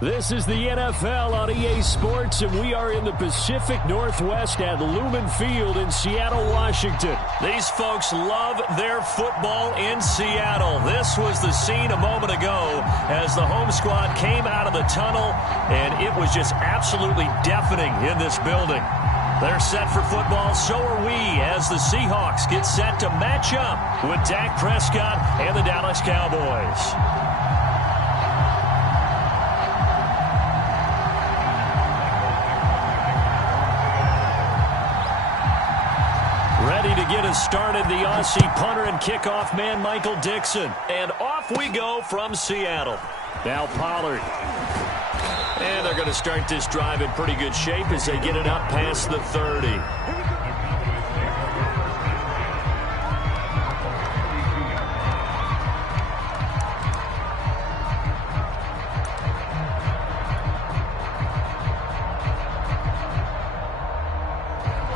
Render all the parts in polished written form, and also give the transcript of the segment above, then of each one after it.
This is the NFL on EA Sports, and we are in the Pacific Northwest at Lumen Field in Seattle, Washington. These folks love their football in Seattle. This was the scene a moment ago as the home squad came out of the tunnel, and it was just absolutely deafening in this building. They're set for football, so are we, as the Seahawks get set to match up with Dak Prescott and the Dallas Cowboys. Ready to get us started, the Aussie punter and kickoff man, Michael Dixon. And off we go from Seattle. Now Pollard. And they're going to start this drive in pretty good shape as they get it up past the 30.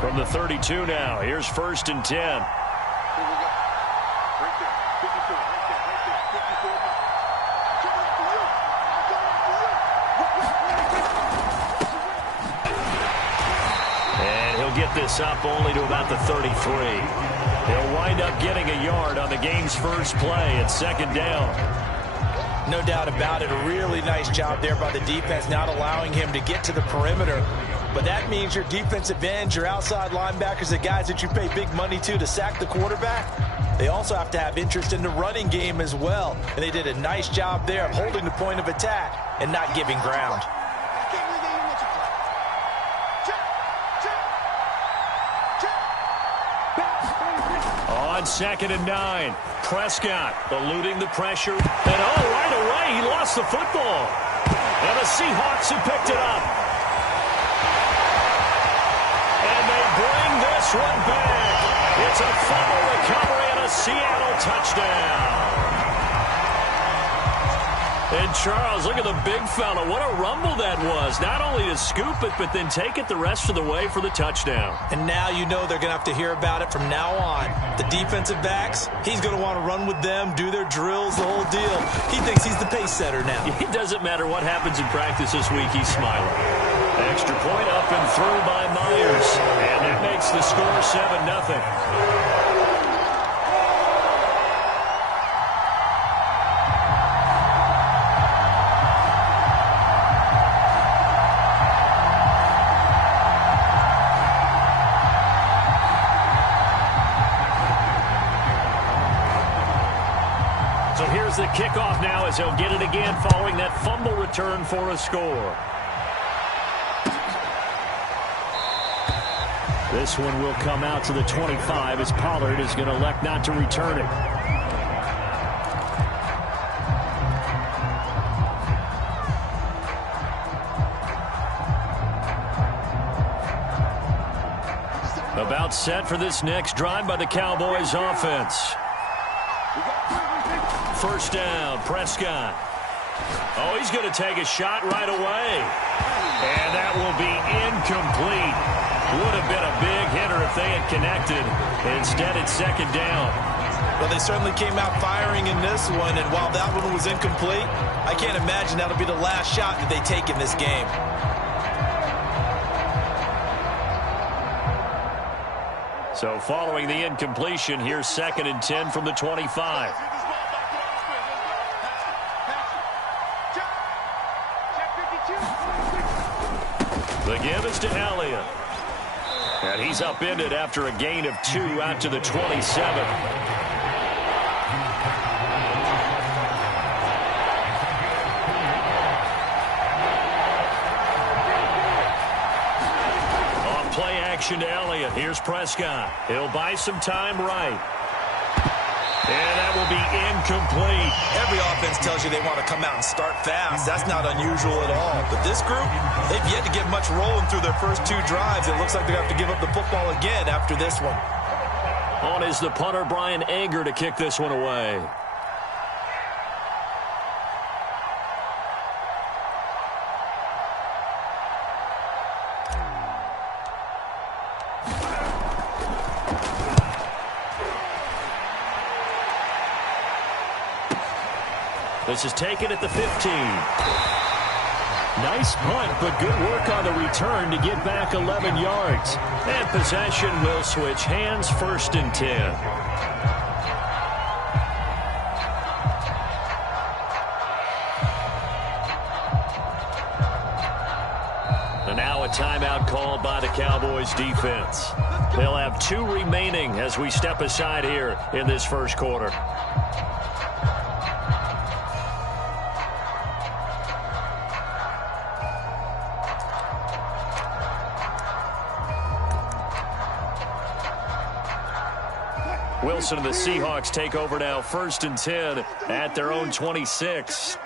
From the 32 now, here's 1st and 10. Get this up only to about the 33. He'll wind up getting a yard on the game's first play at 2nd down. No doubt about it. A really nice job there by the defense, not allowing him to get to the perimeter. But that means your defensive ends, your outside linebackers, the guys that you pay big money to sack the quarterback, they also have to have interest in the running game as well. And they did a nice job there of holding the point of attack and not giving ground. On 2nd and 9, Prescott eluding the pressure. And right away, he lost the football. And the Seahawks have picked it up. And they bring this one back. It's a fumble recovery and a Seattle touchdown. And Charles, look at the big fella. What a rumble that was. Not only to scoop it, but then take it the rest of the way for the touchdown. And now you know they're going to have to hear about it from now on. The defensive backs, he's going to want to run with them, do their drills, the whole deal. He thinks he's the pace setter now. It doesn't matter what happens in practice this week, he's smiling. Extra point up and through by Myers. And that makes the score 7-0. So here's the kickoff now as he'll get it again following that fumble return for a score. This one will come out to the 25 as Pollard is going to elect not to return it. About set for this next drive by the Cowboys offense. 1st down, Prescott. Oh, he's going to take a shot right away. And that will be incomplete. Would have been a big hitter if they had connected. Instead, it's 2nd down. Well, they certainly came out firing in this one, and while that one was incomplete, I can't imagine that'll be the last shot that they take in this game. So following the incompletion, here's 2nd and 10 from the 25. The give is to Elliott. And he's upended after a gain of 2 out to the 27. On play action to Elliott. Here's Prescott. He'll buy some time right. And that will be incomplete. Every offense tells you they want to come out and start fast. That's not unusual at all. But this group, they've yet to get much rolling through their first 2 drives. It looks like they're going to have to give up the football again after this one. On is the punter, Brian Anger, to kick this one away. This is taken at the 15. Nice punt, but good work on the return to get back 11 yards. And possession will switch hands, 1st and 10. And now a timeout called by the Cowboys defense. They'll have 2 remaining as we step aside here in this first quarter. Wilson and the Seahawks take over now, 1st and 10 at their own 26.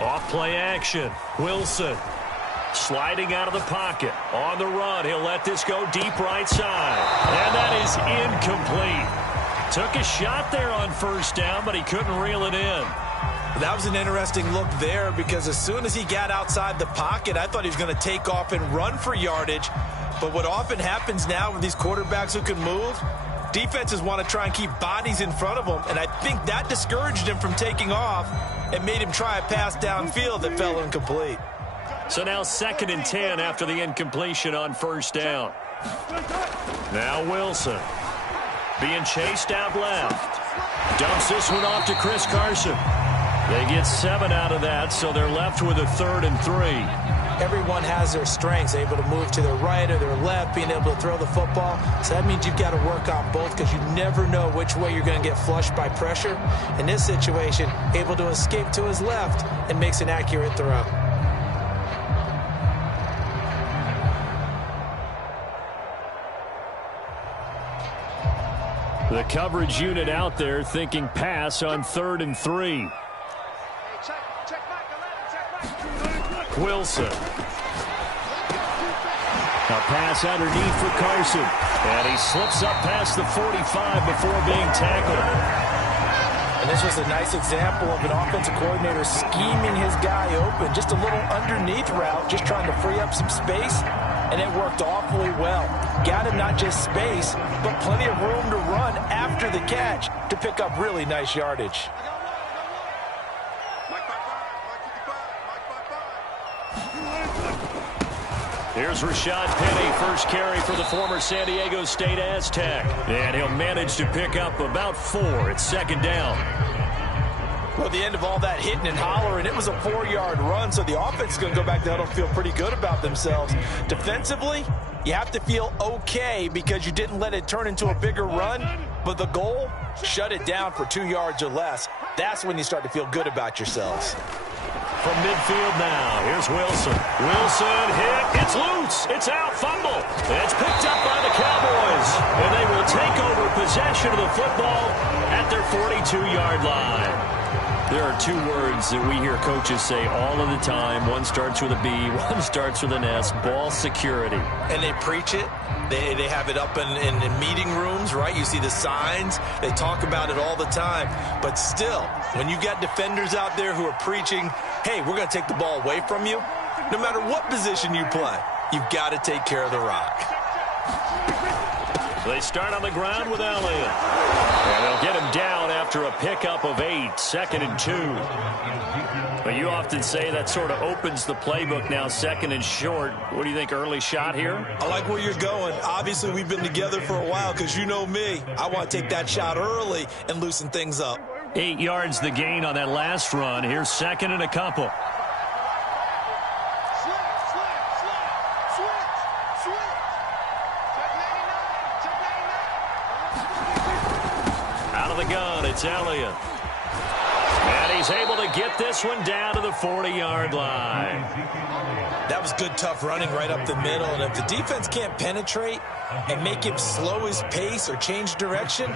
Off play action. Wilson sliding out of the pocket. On the run, he'll let this go deep right side. And that is incomplete. Took a shot there on 1st down, but he couldn't reel it in. That was an interesting look there because as soon as he got outside the pocket, I thought he was going to take off and run for yardage. But what often happens now with these quarterbacks who can move, defenses want to try and keep bodies in front of them, and I think that discouraged him from taking off and made him try a pass downfield that fell incomplete. So now 2nd and 10 after the incompletion on 1st down. Now Wilson being chased out left. Dumps this one off to Chris Carson. They get 7 out of that, so they're left with a 3rd and 3. Everyone has their strengths, able to move to their right or their left, being able to throw the football. So that means you've got to work on both because you never know which way you're going to get flushed by pressure. In this situation, able to escape to his left and makes an accurate throw. The coverage unit out there thinking pass on 3rd and 3. Wilson. A pass underneath for Carson. And he slips up past the 45 before being tackled. And this was a nice example of an offensive coordinator scheming his guy open. Just a little underneath route, just trying to free up some space. And it worked awfully well. Got him not just space, but plenty of room to run after the catch to pick up really nice yardage. Here's Rashad Penny, first carry for the former San Diego State Aztec. And he'll manage to pick up about 4 at 2nd down. Well, the end of all that hitting and hollering, it was a 4-yard run, so the offense is going to go back down and feel pretty good about themselves. Defensively, you have to feel okay because you didn't let it turn into a bigger run, but the goal, shut it down for 2 yards or less. That's when you start to feel good about yourselves. From midfield now, here's Wilson. Wilson hit. It's loose. It's out. Fumble. It's picked up by the Cowboys. And they will take over possession of the football at their 42-yard line. There are 2 words that we hear coaches say all of the time. One starts with a B, one starts with an S. Ball security. And they preach it. They have it up in meeting rooms, right? You see the signs. They talk about it all the time. But still, when you've got defenders out there who are preaching, hey, we're going to take the ball away from you, no matter what position you play, you've got to take care of the rock. They start on the ground with Elliott. And they'll get him down after a pickup of 8, 2nd and 2. But you often say that sort of opens the playbook now, 2nd and short. What do you think, early shot here? I like where you're going. Obviously, we've been together for a while because you know me. I want to take that shot early and loosen things up. 8 yards the gain on that last run. Here's 2nd and a couple. Out of the gun, it's Elliott. And he's able to get this one down to the 40-yard line. That was good, tough running right up the middle. And if the defense can't penetrate and make him slow his pace or change direction,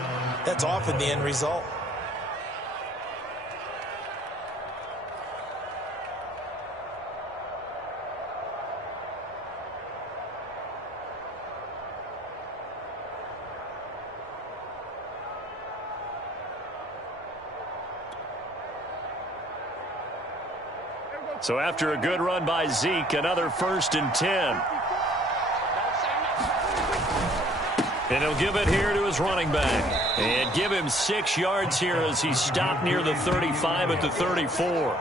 that's often the end result. So after a good run by Zeke, another 1st and 10. And he'll give it here to his running back. And give him 6 yards here as he stopped near the 35 at the 34.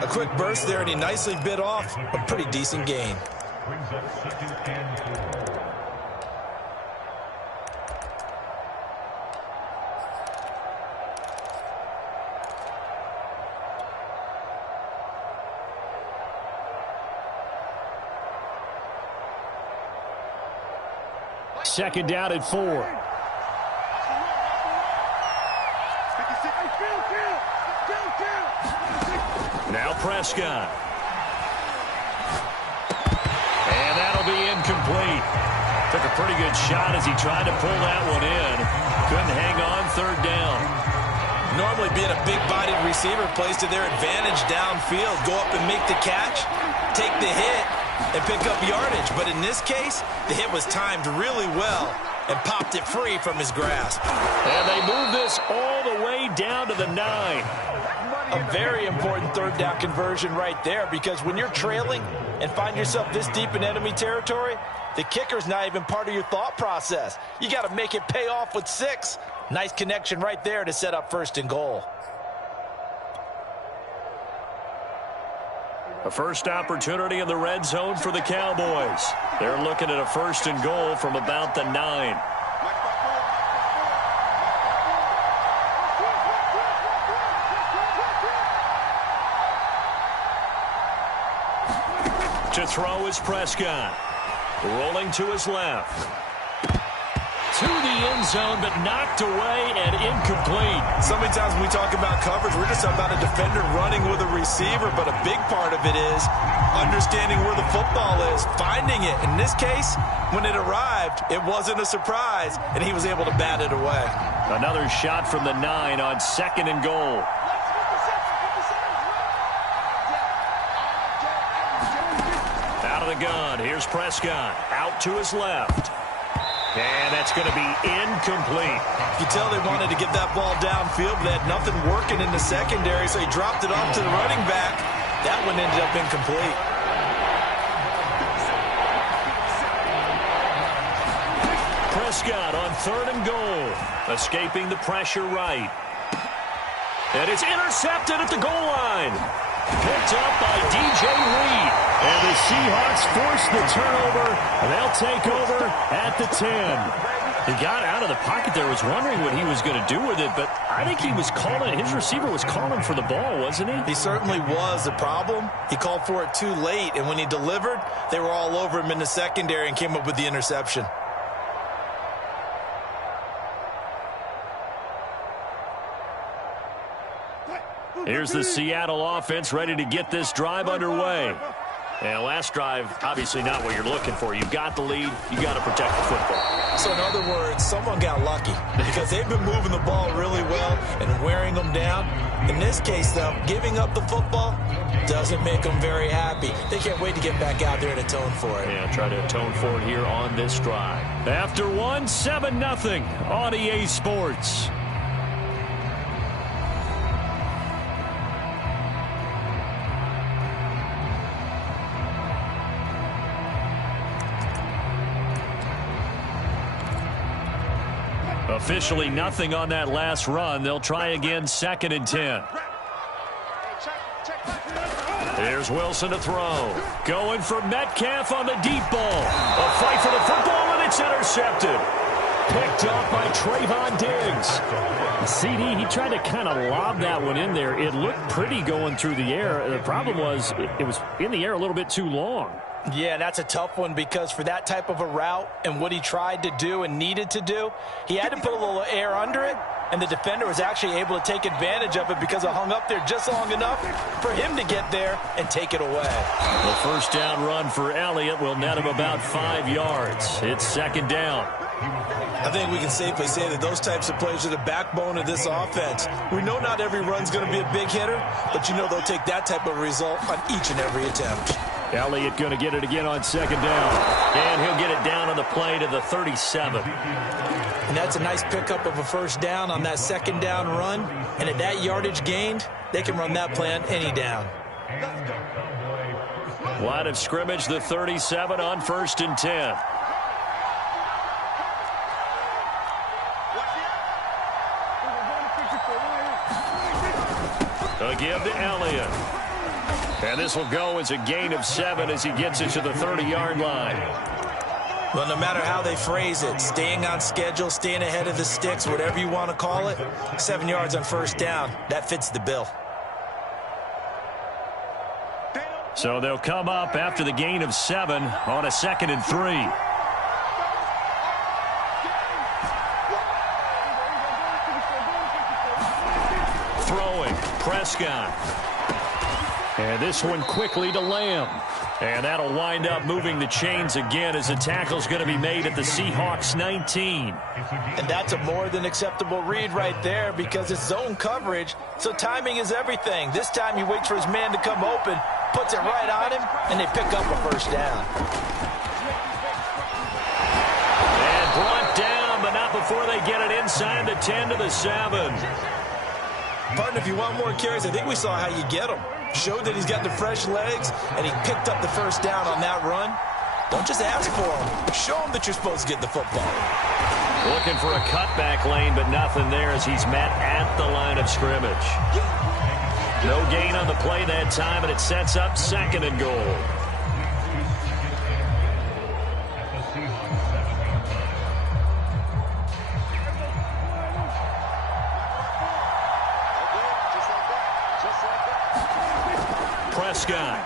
A quick burst there, and he nicely bit off a pretty decent gain. Second down at 4. Now Prescott. And that'll be incomplete. Took a pretty good shot as he tried to pull that one in. Couldn't hang on, third down. Normally being a big-bodied receiver plays to their advantage downfield. Go up and make the catch, take the hit, and pick up yardage. But in this case, the hit was timed really well and popped it free from his grasp. And they move this all the way down to the 9. A very important third down conversion right there, because when you're trailing and find yourself this deep in enemy territory, the kicker's not even part of your thought process. You got to make it pay off with 6. Nice connection right there to set up 1st and goal. A first opportunity in the red zone for the Cowboys. They're looking at a 1st and goal from about the 9. To throw is Prescott. Rolling to his left. To the end zone, but knocked away and incomplete. So many times when we talk about coverage, we're just about a defender running with a receiver, but a big part of it is understanding where the football is, finding it. In this case, when it arrived, it wasn't a surprise, and he was able to bat it away. Another shot from the 9 on 2nd and goal. Out of the gun, here's Prescott. Out to his left. And that's going to be incomplete. You tell they wanted to get that ball downfield, but they had nothing working in the secondary, so he dropped it off to the running back. That one ended up incomplete. Prescott on 3rd and goal. Escaping the pressure right. And it's intercepted at the goal line. Picked up by DJ Reed. And the Seahawks force the turnover, and they'll take over at the 10. He got out of the pocket there, was wondering what he was going to do with it, but I think he was calling, his receiver was calling for the ball, wasn't he? He certainly was. The problem, he called for it too late, and when he delivered, they were all over him in the secondary and came up with the interception. Here's the Seattle offense ready to get this drive underway. And last drive, obviously not what you're looking for. You've got the lead. You got to protect the football. So in other words, someone got lucky because they've been moving the ball really well and wearing them down. In this case, though, giving up the football doesn't make them very happy. They can't wait to get back out there and atone for it. Yeah, try to atone for it here on this drive. After one, 7-0 on EA Sports. Officially nothing on that last run. They'll try again, 2nd and 10. Here's Wilson to throw. Going for Metcalf on the deep ball. A fight for the football, and it's intercepted. Picked up by Trayvon Diggs. CD, he tried to kind of lob that one in there. It looked pretty going through the air. The problem was it was in the air a little bit too long. Yeah, that's a tough one because for that type of a route and what he tried to do and needed to do, he had to put a little air under it, and the defender was actually able to take advantage of it because it hung up there just long enough for him to get there and take it away. The first down run for Elliott will net him about 5 yards. It's 2nd down. I think we can safely say that those types of plays are the backbone of this offense. We know not every run's going to be a big hitter, but you know they'll take that type of result on each and every attempt. Elliott going to get it again on 2nd down. And he'll get it down on the play to the 37. And that's a nice pickup of a first down on that 2nd down run. And at that yardage gained, they can run that play on any down. Line of scrimmage, the 37 on 1st and 10. A give to Elliott. And this will go as a gain of 7 as he gets it to the 30-yard line. Well, no matter how they phrase it, staying on schedule, staying ahead of the sticks, whatever you want to call it, 7 yards on first down, that fits the bill. So they'll come up after the gain of 7 on a 2nd and 3. Throwing, Prescott. And this one quickly to Lamb. And that'll wind up moving the chains again as the tackle's going to be made at the Seahawks 19. And that's a more than acceptable read right there because it's zone coverage, so timing is everything. This time he waits for his man to come open, puts it right on him, and they pick up a first down. And brought down, but not before they get it inside the 10 to the 7. Partner, if you want more carries, I think we saw how you get them. Showed that he's got the fresh legs, and he picked up the first down on that run. Don't just ask for him. Show him that you're supposed to get the football. Looking for a cutback lane, but nothing there as he's met at the line of scrimmage. No gain on the play that time, and it sets up 2nd and goal. Prescott.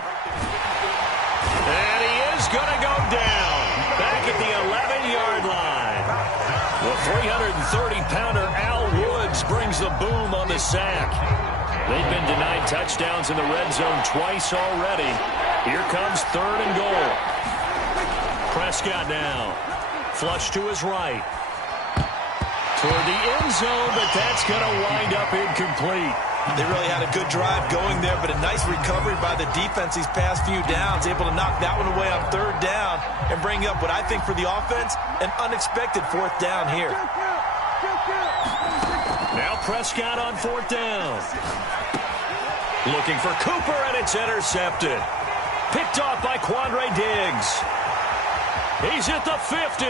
And he is going to go down. Back at the 11-yard line. The 330-pounder Al Woods brings the boom on the sack. They've been denied touchdowns in the red zone twice already. Here comes 3rd and goal. Prescott now. Flush to his right. Toward the end zone, but that's going to wind up incomplete. They really had a good drive going there, but a nice recovery by the defense these past few downs, able to knock that one away on 3rd down and bring up what I think for the offense, an unexpected 4th down here. Now Prescott on 4th down. Looking for Cooper, and it's intercepted. Picked off by Quandre Diggs. He's at the 50,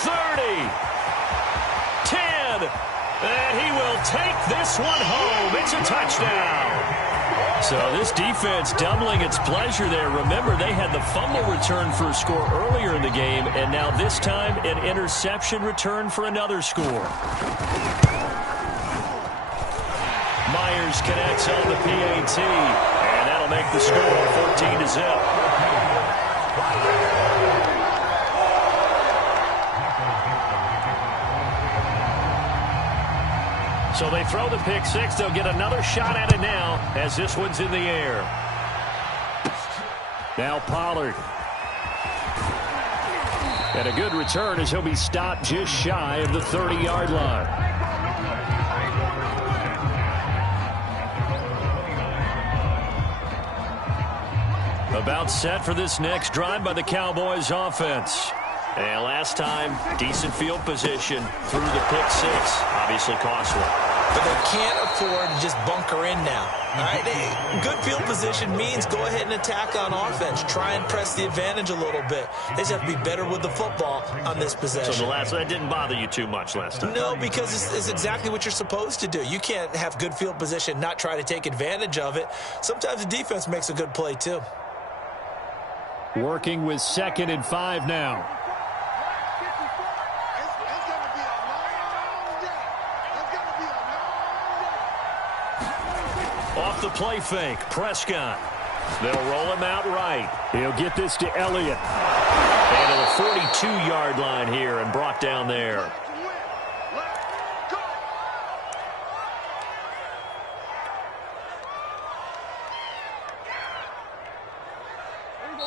30, 10. And he will take this one home. It's a touchdown. So this defense doubling its pleasure there. Remember, they had the fumble return for a score earlier in the game, and now this time an interception return for another score. Myers connects on the PAT, and that'll make the score 14-0. So they throw the pick 6. They'll get another shot at it now as this one's in the air. Now Pollard. And a good return as he'll be stopped just shy of the 30-yard line. About set for this next drive by the Cowboys offense. And last time, decent field position through the pick 6. Obviously costly. But they can't afford to just bunker in now. All right, good field position means go ahead and attack on offense. Try and press the advantage a little bit. They just have to be better with the football on this possession. So that didn't bother you too much last time? No, because it's exactly what you're supposed to do. You can't have good field position, not try to take advantage of it. Sometimes the defense makes a good play too. Working with 2nd and 5 now. Off the play fake, Prescott. They'll roll him out right. He'll get this to Elliott. And to the 42-yard line here and brought down there.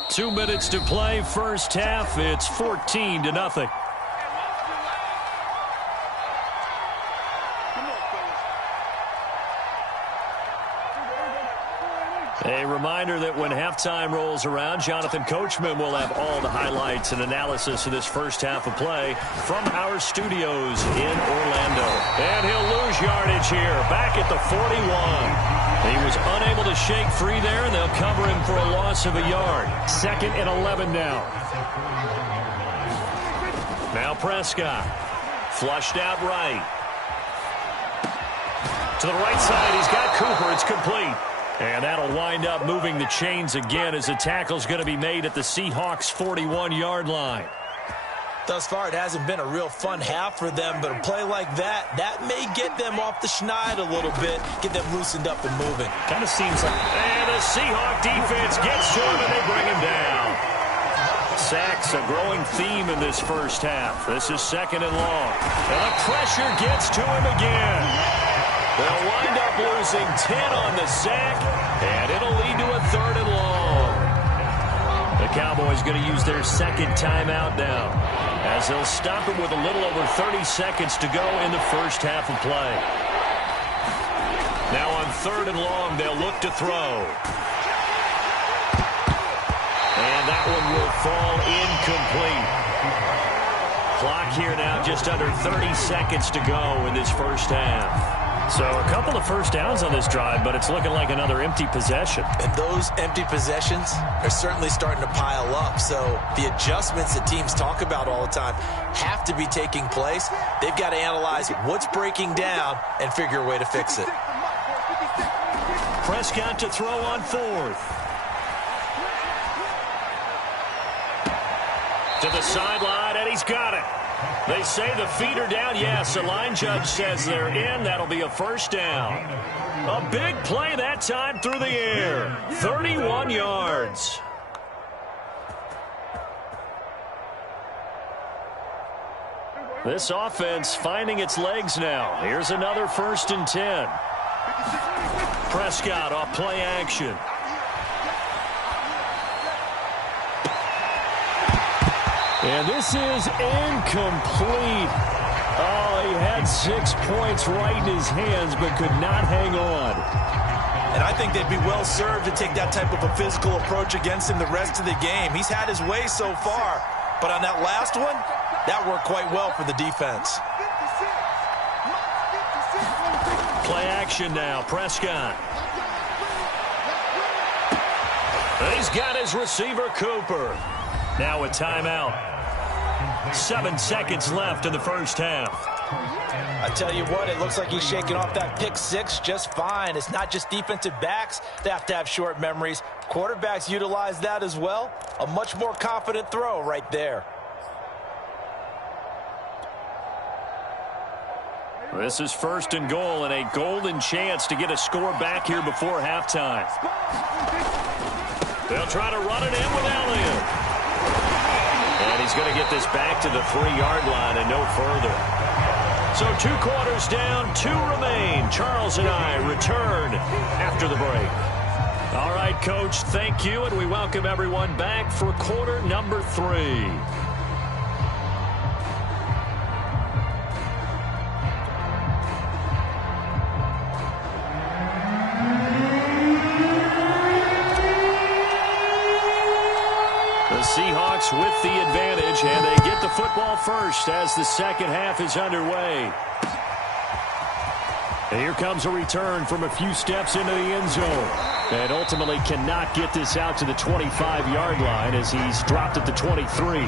Two minutes to play, first half. It's 14-0. A reminder that when halftime rolls around, Jonathan Coachman will have all the highlights and analysis of this first half of play from our studios in Orlando. And he'll lose yardage here, back at the 41. He was unable to shake free there, and they'll cover him for a loss of a yard. 2nd and 11 now. Now Prescott, flushed out right. To the right side, he's got Cooper. It's complete. And that'll wind up moving the chains again as the tackle's going to be made at the Seahawks' 41-yard line. Thus far, it hasn't been a real fun half for them, but a play like that may get them off the schneid a little bit, get them loosened up and moving. Kind of seems like... And the Seahawk defense gets to him, and they bring him down. Sacks, a growing theme in this first half. This is second and long. And the pressure gets to him again. They'll wind up losing 10 on the sack, and it'll lead to a third and long. The Cowboys going to use their second timeout now, as they'll stop it with a little over 30 seconds to go in the first half of play. Now on third and long, they'll look to throw. And that one will fall incomplete. Clock here now, just under 30 seconds to go in this first half. So a couple of first downs on this drive, but it's looking like another empty possession. And those empty possessions are certainly starting to pile up. So the adjustments that teams talk about all the time have to be taking place. They've got to analyze what's breaking down and figure a way to fix it. Prescott to throw on fourth. To the sideline, and he's got it. They say the feet are down. Yes, the line judge says they're in. That'll be a first down. A big play that time through the air. 31 yards. This offense finding its legs now. Here's another 1st and 10. Prescott off play action. And this is incomplete. Oh, he had 6 points right in his hands, but could not hang on. And I think they'd be well served to take that type of a physical approach against him the rest of the game. He's had his way so far, but on that last one, that worked quite well for the defense. Play action now, Prescott. He's got his receiver, Cooper. Now a timeout. 7 seconds left in the first half. I tell you what, it looks like he's shaking off that pick six just fine. It's not just defensive backs that have to have short memories. Quarterbacks utilize that as well. A much more confident throw right there. This is 1st and goal and a golden chance to get a score back here before halftime. They'll try to run it in with Elliott. And he's going to get this back to the 3-yard line and no further. So 2 quarters down, 2 remain. Charles and I return after the break. All right, Coach, thank you, and we welcome everyone back for quarter number 3. Seahawks with the advantage, and they get the football first as the second half is underway. And here comes a return from a few steps into the end zone. And ultimately cannot get this out to the 25-yard line as he's dropped at the 23.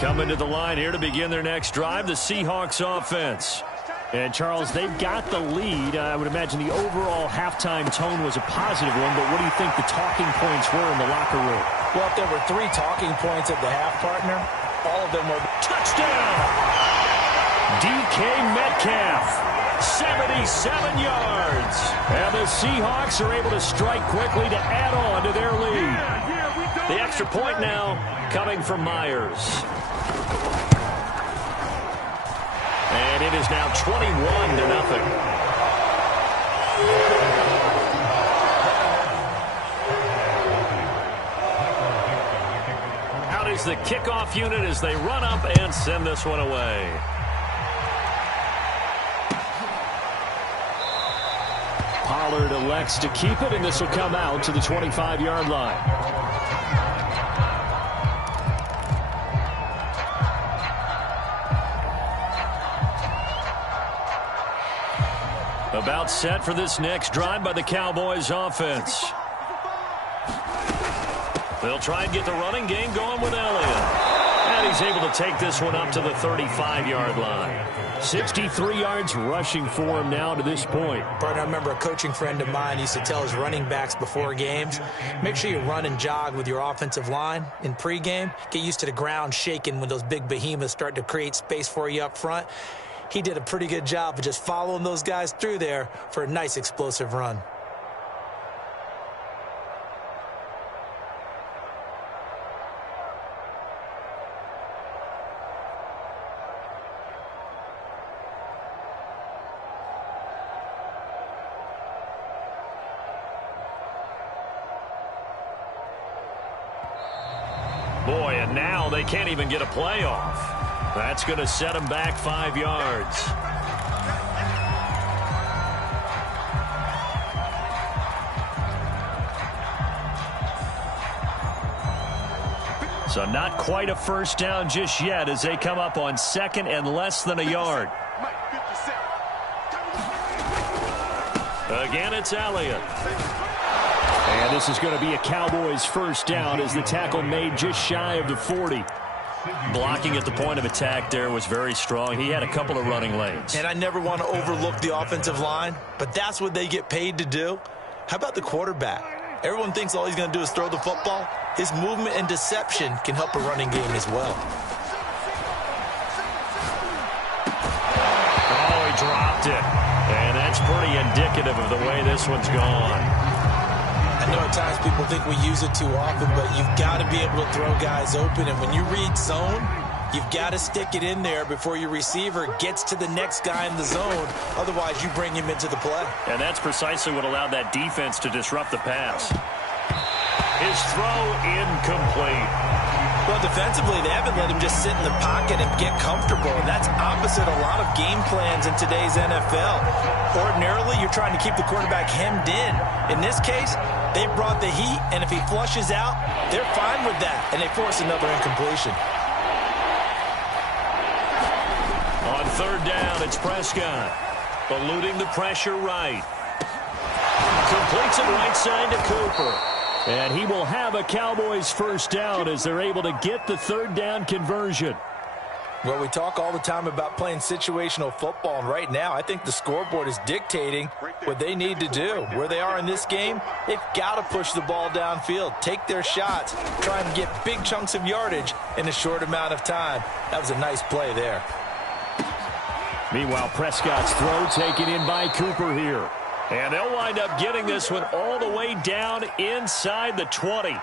Coming to the line here to begin their next drive, the Seahawks offense. And, Charles, they've got the lead. I would imagine the overall halftime tone was a positive one, but what do you think the talking points were in the locker room? Well, if there were 3 talking points at the half, partner, all of them were touchdown! DK Metcalf, 77 yards. And the Seahawks are able to strike quickly to add on to their lead. The extra point now coming from Myers. And it is now 21-0. Out is the kickoff unit as they run up and send this one away. Pollard elects to keep it, and this will come out to the 25-yard line. About set for this next drive by the Cowboys offense. They'll try and get the running game going with Elliott. And he's able to take this one up to the 35-yard line. 63 yards rushing for him now to this point. Partner, I remember a coaching friend of mine used to tell his running backs before games, make sure you run and jog with your offensive line in pregame. Get used to the ground shaking when those big behemoths start to create space for you up front. He did a pretty good job of just following those guys through there for a nice explosive run. Boy, and now they can't even get a play off. That's going to set them back 5 yards. So not quite a first down just yet as they come up on second and less than a yard. Again, it's Elliott. And this is going to be a Cowboys first down as the tackle made just shy of the 40. Blocking at the point of attack there was very strong. He had a couple of running lanes. And I never want to overlook the offensive line, but that's what they get paid to do. How about the quarterback? Everyone thinks all he's going to do is throw the football. His movement and deception can help a running game as well. Oh, he dropped it. And that's pretty indicative of the way this one's gone. I know at times people think we use it too often, but you've got to be able to throw guys open. And when you read zone, you've got to stick it in there before your receiver gets to the next guy in the zone. Otherwise, you bring him into the play. And that's precisely what allowed that defense to disrupt the pass. His throw incomplete. Well, defensively, they haven't let him just sit in the pocket and get comfortable. And that's opposite a lot of game plans in today's NFL. Ordinarily, you're trying to keep the quarterback hemmed in. In this case, they brought the heat, and if he flushes out, they're fine with that, and they force another incompletion. On third down, it's Prescott. Eluding the pressure right. Completes it right side to Cooper. And he will have a Cowboys first down as they're able to get the third down conversion. Well, we talk all the time about playing situational football, and right now I think the scoreboard is dictating what they need to do. Where they are in this game, they've got to push the ball downfield, take their shots, try and get big chunks of yardage in a short amount of time. That was a nice play there. Meanwhile, Prescott's throw taken in by Cooper here. And they'll wind up getting this one all the way down inside the 20.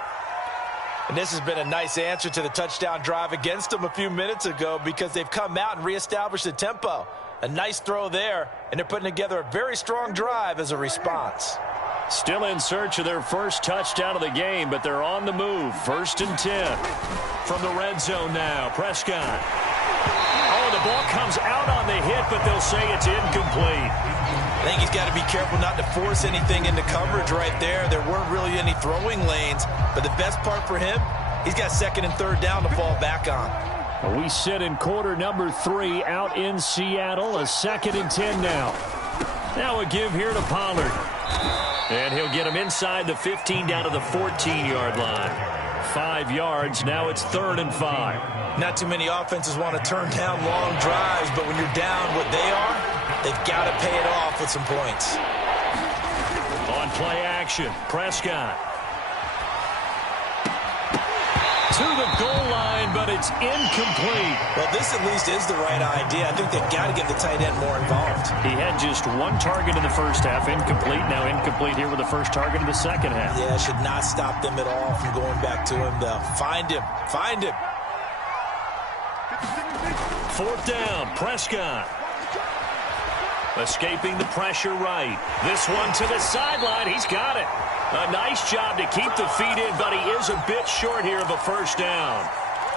And this has been a nice answer to the touchdown drive against them a few minutes ago because they've come out and reestablished the tempo. A nice throw there, and they're putting together a very strong drive as a response. Still in search of their first touchdown of the game, but they're on the move. 1st and 10 from the red zone now. Prescott. Oh, the ball comes out on the hit, but they'll say it's incomplete. I think he's got to be careful not to force anything into coverage right there. There weren't really any throwing lanes, but the best part for him, he's got 2nd and 3rd down to fall back on. We sit in quarter number 3 out in Seattle. A 2nd and 10 now. Now a give here to Pollard. And he'll get him inside the 15 down to the 14-yard line. 5 yards. Now it's 3rd and 5. Not too many offenses want to turn down long drives, but when you're down what they are, they've got to pay it off with some points. On play action, Prescott. To the goal line, but it's incomplete. Well, this at least is the right idea. I think they've got to get the tight end more involved. He had just 1 target in the first half, incomplete. Now incomplete here with the first target in the second half. Yeah, should not stop them at all from going back to him, though. Find him. Find him. 4th down, Prescott. Escaping the pressure right. This one to the sideline. He's got it. A nice job to keep the feet in, but he is a bit short here of a first down.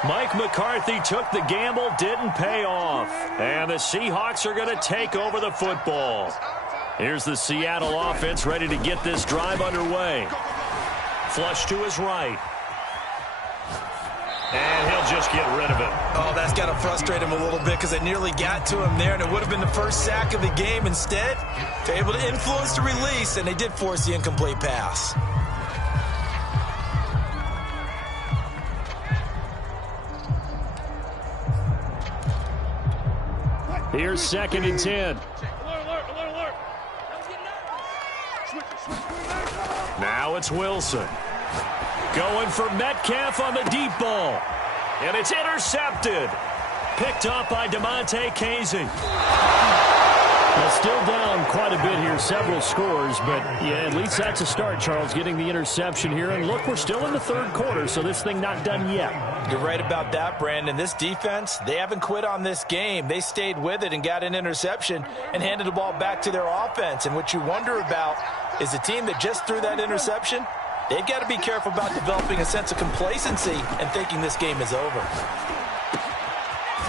Mike McCarthy took the gamble, didn't pay off. And the Seahawks are going to take over the football. Here's the Seattle offense ready to get this drive underway. Flush to his right. And he'll just get rid of it. Oh, that's got to frustrate him a little bit because they nearly got to him there, and it would have been the first sack of the game. Instead, they're able to influence the release, and they did force the incomplete pass. Here's 2nd and 10. Now it's Wilson. Going for Metcalf on the deep ball. And it's intercepted. Picked off by DeMonte Casey. Well, still down quite a bit here, several scores, but yeah, at least that's a start, Charles, getting the interception here. And look, we're still in the 3rd quarter, so this thing not done yet. You're right about that, Brandon. This defense, they haven't quit on this game. They stayed with it and got an interception and handed the ball back to their offense. And what you wonder about is the team that just threw that interception, they've got to be careful about developing a sense of complacency and thinking this game is over.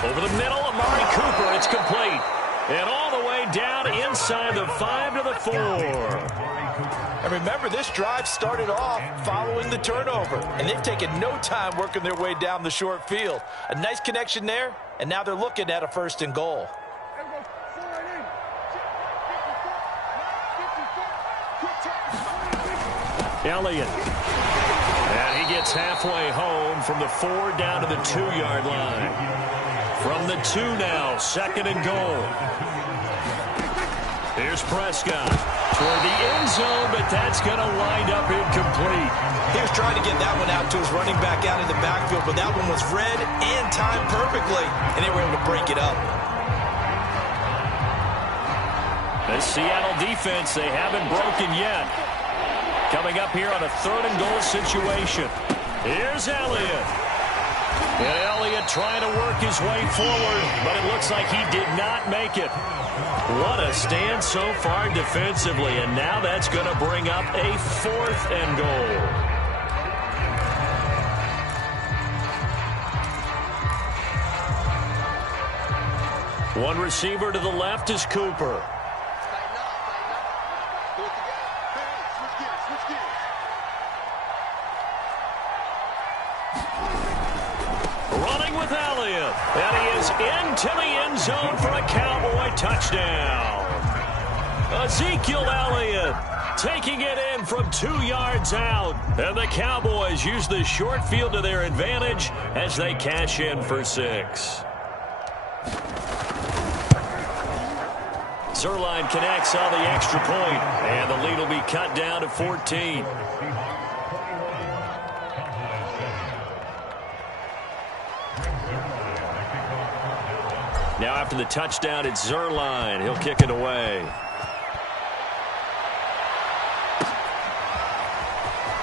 Over the middle, Amari Cooper, it's complete. And all the way down inside the 5 to the 4. And remember, this drive started off following the turnover, and they've taken no time working their way down the short field. A nice connection there, and now they're looking at a 1st and goal. Elliott. And he gets halfway home from the 4 down to the 2-yard line. From the 2 now, 2nd and goal. Here's Prescott toward the end zone, but that's going to wind up incomplete. He was trying to get that one out to his running back out of the backfield, but that one was read and timed perfectly, and they were able to break it up. The Seattle defense, they haven't broken yet. Coming up here on a 3rd and goal situation. Here's Elliott. And Elliott trying to work his way forward, but it looks like he did not make it. What a stand so far defensively, and now that's going to bring up a 4th and goal. One receiver to the left is Cooper. Running with Elliott. And he is into the end zone for a Cowboy touchdown. Ezekiel Elliott taking it in from 2 yards out. And the Cowboys use the short field to their advantage as they cash in for 6. Zerline connects on the extra point, and the lead will be cut down to 14. Now after the touchdown, it's Zerline. He'll kick it away.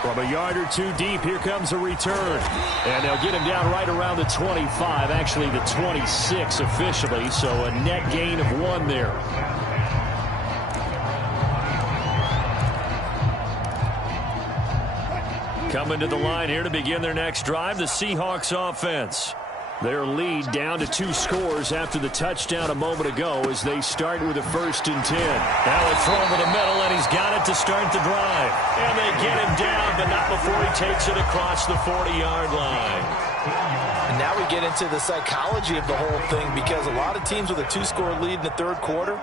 From a yard or 2 deep, here comes a return. And they'll get him down right around the 25, actually the 26 officially, so a net gain of 1 there. Coming to the line here to begin their next drive, the Seahawks offense. Their lead down to 2 scores after the touchdown a moment ago as they start with a 1st and 10. Now a throw over the middle, and he's got it to start the drive. And they get him down, but not before he takes it across the 40-yard line. And now we get into the psychology of the whole thing, because a lot of teams with a 2-score lead in the 3rd quarter,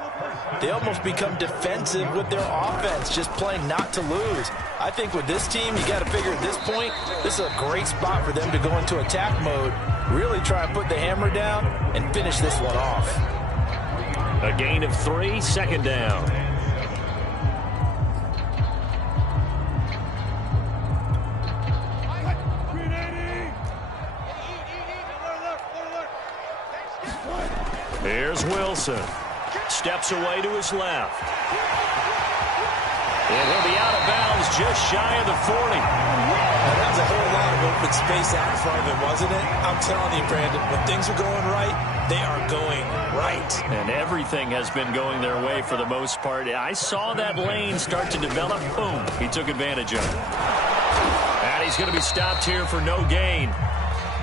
they almost become defensive with their offense, just playing not to lose. I think with this team, you got to figure at this point, this is a great spot for them to go into attack mode, really try and put the hammer down and finish this one off. A gain of 3, 2nd down. Here's Wilson. Steps away to his left. And he'll be out of bounds just shy of the 40. Now, that was a whole lot of open space out in front of him, wasn't it? I'm telling you, Brandon, when things are going right, they are going right. And everything has been going their way for the most part. I saw that lane start to develop. Boom. He took advantage of it. And he's going to be stopped here for no gain.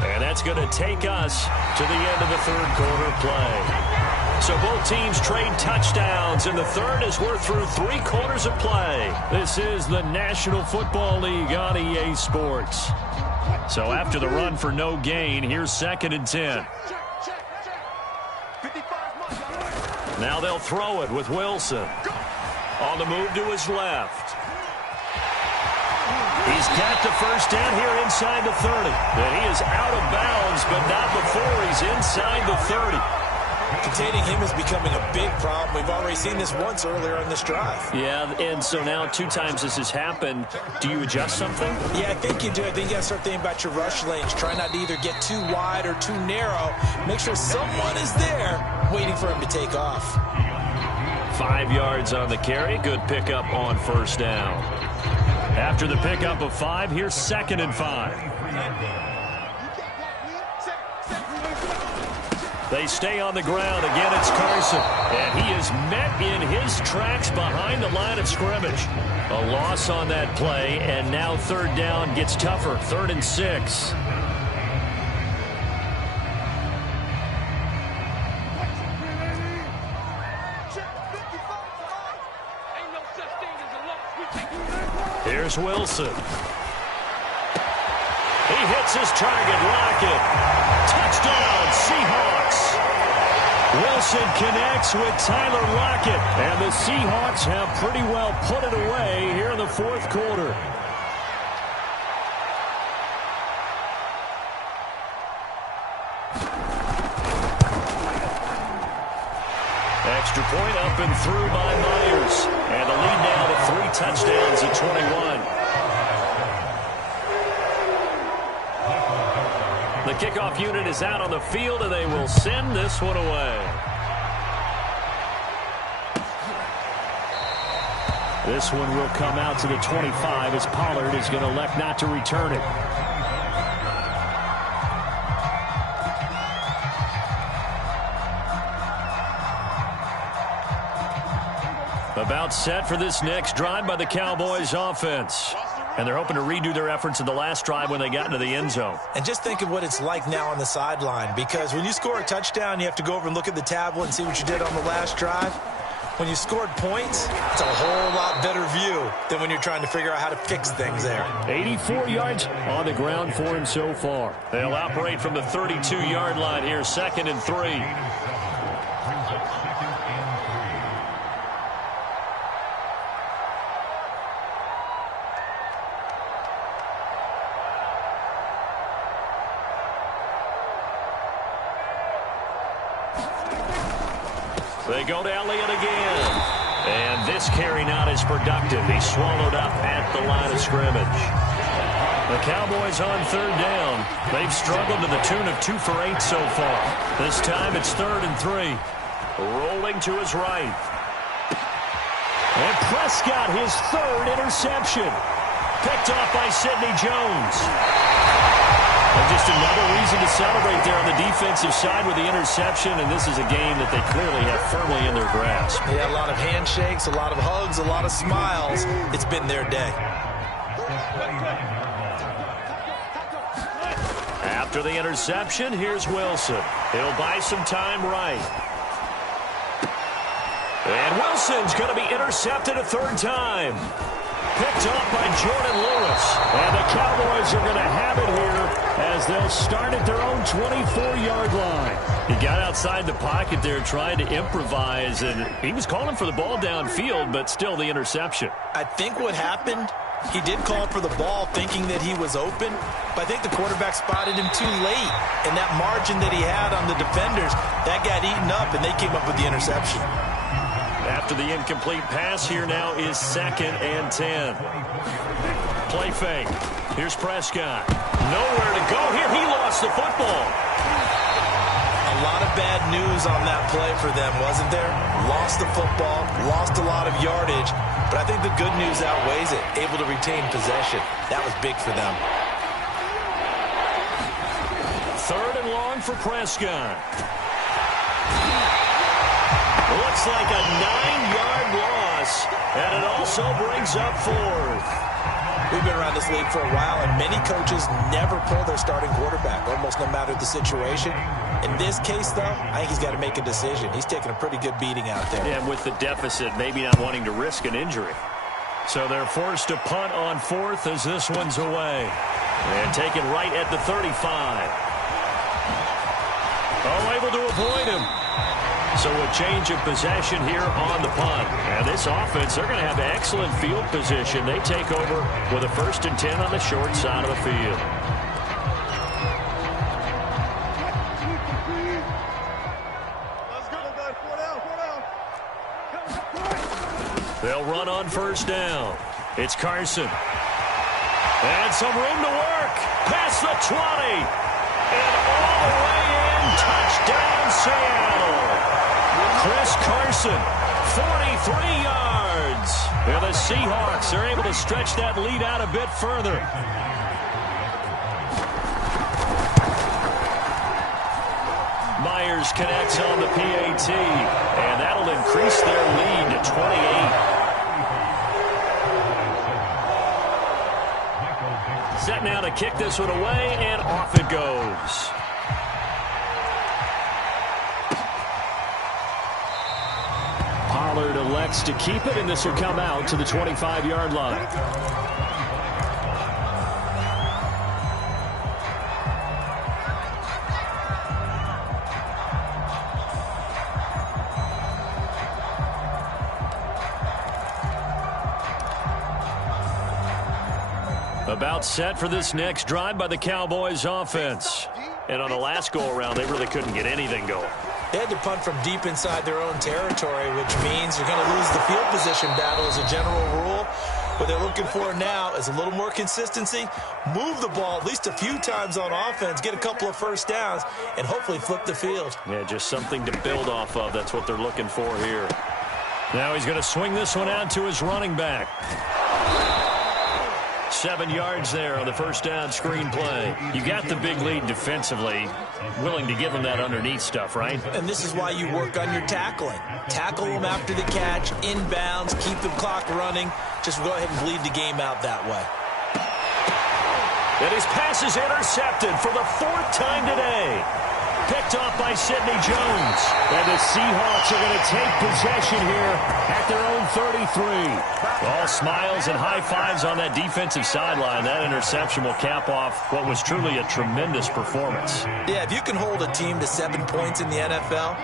And that's going to take us to the end of the 3rd quarter play. So both teams trade touchdowns in the 3rd as we're through 3 quarters of play. This is the National Football League on EA Sports. So after the run for no gain, here's 2nd and 10. Now they'll throw it with Wilson. On the move to his left. He's got the 1st down here inside the 30. And he is out of bounds, but not before he's inside the 30. Containing him is becoming a big problem. We've already seen this once earlier in this drive. Yeah, and so now 2 times this has happened. Do you adjust something? Yeah, I think you do. I think you got to start thinking about your rush lanes. Try not to either get too wide or too narrow. Make sure someone is there waiting for him to take off. 5 yards on the carry. Good pickup on first down. After the pickup of 5, here's 2nd and 5. They stay on the ground. Again, it's Carson. And he is met in his tracks behind the line of scrimmage. A loss on that play, and now 3rd down gets tougher. 3rd and 6. Here's Wilson. He hits his target. Lockett. Touchdown, Seahawks. Wilson connects with Tyler Lockett. And the Seahawks have pretty well put it away here in the 4th quarter. Extra point up and through by Myers. And the lead now to 3 touchdowns at 21. The kickoff unit is out on the field, and they will send this one away. This one will come out to the 25 as Pollard is going to elect not to return it. About set for this next drive by the Cowboys offense. And they're hoping to redo their efforts in the last drive when they got into the end zone. And just think of what it's like now on the sideline, because when you score a touchdown, you have to go over and look at the tablet and see what you did on the last drive. When you scored points, it's a whole lot better view than when you're trying to figure out how to fix things there. 84 yards on the ground for him so far. They'll operate from the 32-yard line here, 2nd and 3. They go to Elliott again. And this carry not as productive. He's swallowed up at the line of scrimmage. The Cowboys on 3rd down. They've struggled to the tune of 2 for 8 so far. This time it's 3rd and 3. Rolling to his right. And Prescott, his 3rd interception. Picked off by Sidney Jones. And just another reason to celebrate there on the defensive side with the interception, and this is a game that they clearly have firmly in their grasp. Yeah, a lot of handshakes, a lot of hugs, a lot of smiles. It's been their day. After the interception, here's Wilson. He'll buy some time right. And Wilson's going to be intercepted a 3rd time. Picked up by Jordan Lewis. And the Cowboys are going to have it here as they'll start at their own 24-yard line. He got outside the pocket there trying to improvise, and he was calling for the ball downfield, but still the interception. I think what happened, he did call for the ball thinking that he was open, but I think the quarterback spotted him too late. And that margin that he had on the defenders, that got eaten up, and they came up with the interception. After the incomplete pass, here now is 2nd and 10. Play fake. Here's Prescott. Nowhere to go here. He lost the football. A lot of bad news on that play for them, wasn't there? Lost the football, lost a lot of yardage, but I think the good news outweighs it. Able to retain possession. That was big for them. 3rd and long for Prescott. Looks like a 9-yard loss, and it also brings up 4th. We've been around this league for a while, and many coaches never pull their starting quarterback, almost no matter the situation. In this case, though, I think he's got to make a decision. He's taking a pretty good beating out there. And with the deficit, maybe not wanting to risk an injury. So they're forced to punt on 4th as this one's away. And taken right at the 35. Able to avoid him. So a change of possession here on the punt. And this offense, they're going to have excellent field position. They take over with a 1st and 10 on the short side of the field. They'll run on first down. It's Carson. And some room to work. Past the 20. And all the way in. Touchdown, Seattle. Chris Carson, 43 yards. And the Seahawks are able to stretch that lead out a bit further. Myers connects on the PAT, and that'll increase their lead to 28. Set now to kick this one away, and off it goes. Pollard elects to keep it, and this will come out to the 25-yard line. About set for this next drive by the Cowboys offense. And on the last go-around, they really couldn't get anything going. They had to punt from deep inside their own territory, which means you're going to lose the field position battle as a general rule. What they're looking for now is a little more consistency, move the ball at least a few times on offense, get a couple of first downs, and hopefully flip the field. Yeah, just something to build off of. That's what they're looking for here. Now he's going to swing this one out to his running back. 7 yards there on the first down screen play. You got the big lead defensively. Willing to give them that underneath stuff, right? And this is why you work on your tackling. Tackle them after the catch, inbounds, keep the clock running. Just go ahead and bleed the game out that way. And his pass is intercepted for the 4th time today. Picked off by Sidney Jones. And the Seahawks are going to take possession here at their own 33. All smiles and high fives on that defensive sideline. That interception will cap off what was truly a tremendous performance. Yeah, if you can hold a team to 7 points in the NFL,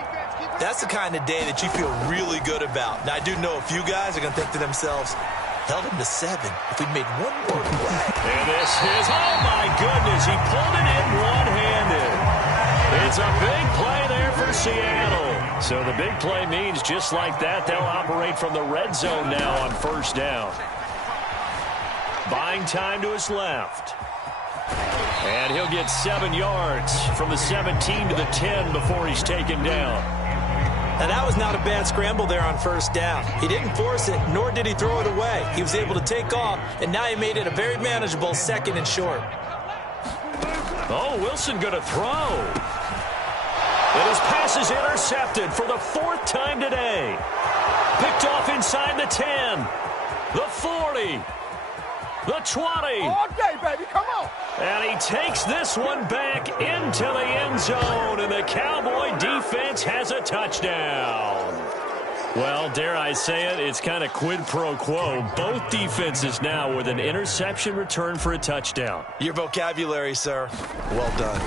that's the kind of day that you feel really good about. Now, I do know a few guys are going to think to themselves, held him to 7. If we'd made one more play. And this is, oh my goodness, he pulled it in one-handed. It's a big play there for Seattle. So the big play means just like that, they'll operate from the red zone now on first down. Buying time to his left. And he'll get 7 yards from the 17 to the 10 before he's taken down. And that was not a bad scramble there on first down. He didn't force it, nor did he throw it away. He was able to take off, and now he made it a very manageable 2nd and short. Oh, Wilson going to throw. And his pass is intercepted for the 4th time today. Picked off inside the 10, the 40, the 20. All day, baby, come on. And he takes this one back into the end zone, and the Cowboy defense has a touchdown. Well, dare I say it, it's kind of quid pro quo. Both defenses now with an interception return for a touchdown. Your vocabulary, sir. Well done.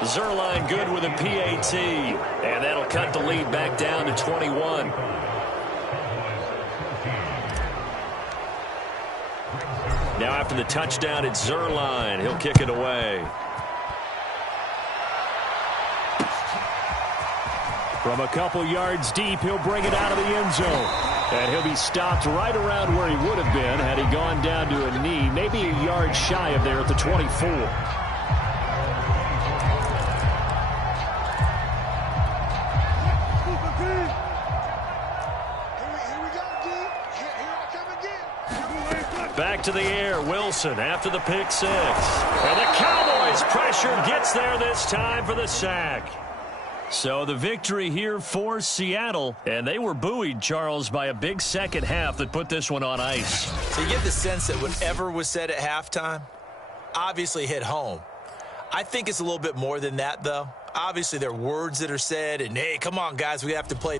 Zerline good with a PAT, and that'll cut the lead back down to 21. Now after the touchdown, it's Zerline. He'll kick it away. From a couple yards deep, he'll bring it out of the end zone. And he'll be stopped right around where he would have been had he gone down to a knee, maybe a yard shy of there at the 24. Back to the air, Wilson after the pick 6. And the Cowboys' pressure gets there this time for the sack. So the victory here for Seattle, and they were buoyed, Charles, by a big second half that put this one on ice. So you get the sense that whatever was said at halftime obviously hit home. I think it's a little bit more than that, though. Obviously, there are words that are said, and, hey, come on, guys, we have to play.